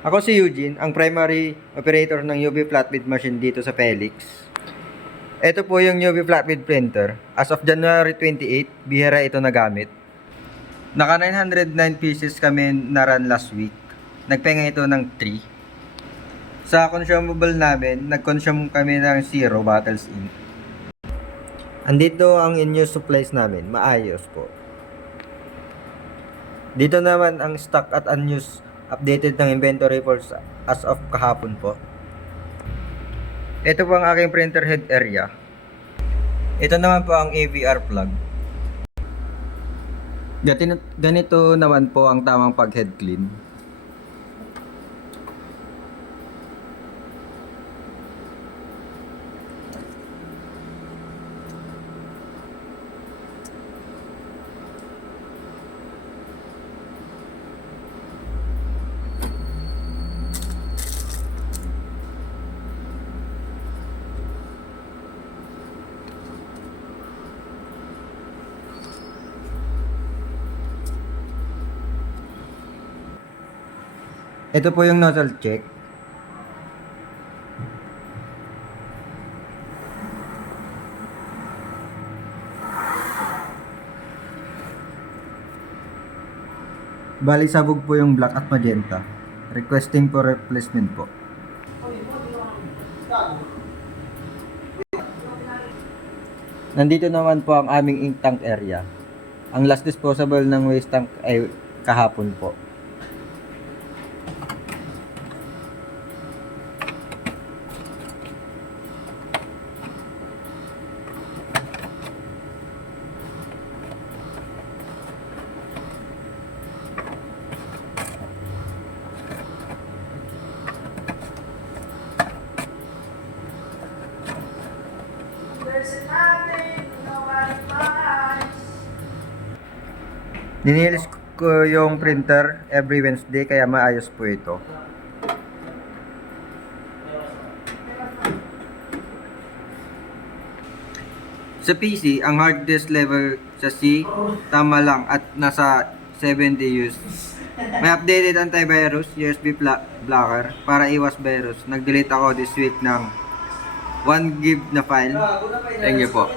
Ako si Eugene, ang primary operator ng UV flatbed machine dito sa Felix. Ito po yung UV flatbed printer. As of January 28, bihira ito nagamit. Naka 909 pieces kami na run last week. Nagpenga ito ng 3. Sa consumable namin, nag-consume kami ng 0 bottles ink. Andito ang in-use supplies namin, maayos po. Dito naman ang stock at unused updated ng inventory reports as of kahapon po. Ito po ang aking printer head area. Ito naman po ang AVR plug. Ganito naman po ang tamang pag-head clean. Ito po yung nozzle check. Bali sabog po yung black at magenta. Requesting for replacement po. Nandito naman po ang aming ink tank area. Ang last disposable ng waste tank ay kahapon po. Ninilis ko yung printer every Wednesday kaya maayos po ito. Sa PC, ang hard disk level sa C, tama lang at nasa 70 use. May updated antivirus, USB blocker para iwas virus. Nag-delete ako this week ng 1 GB na file. Thank you po.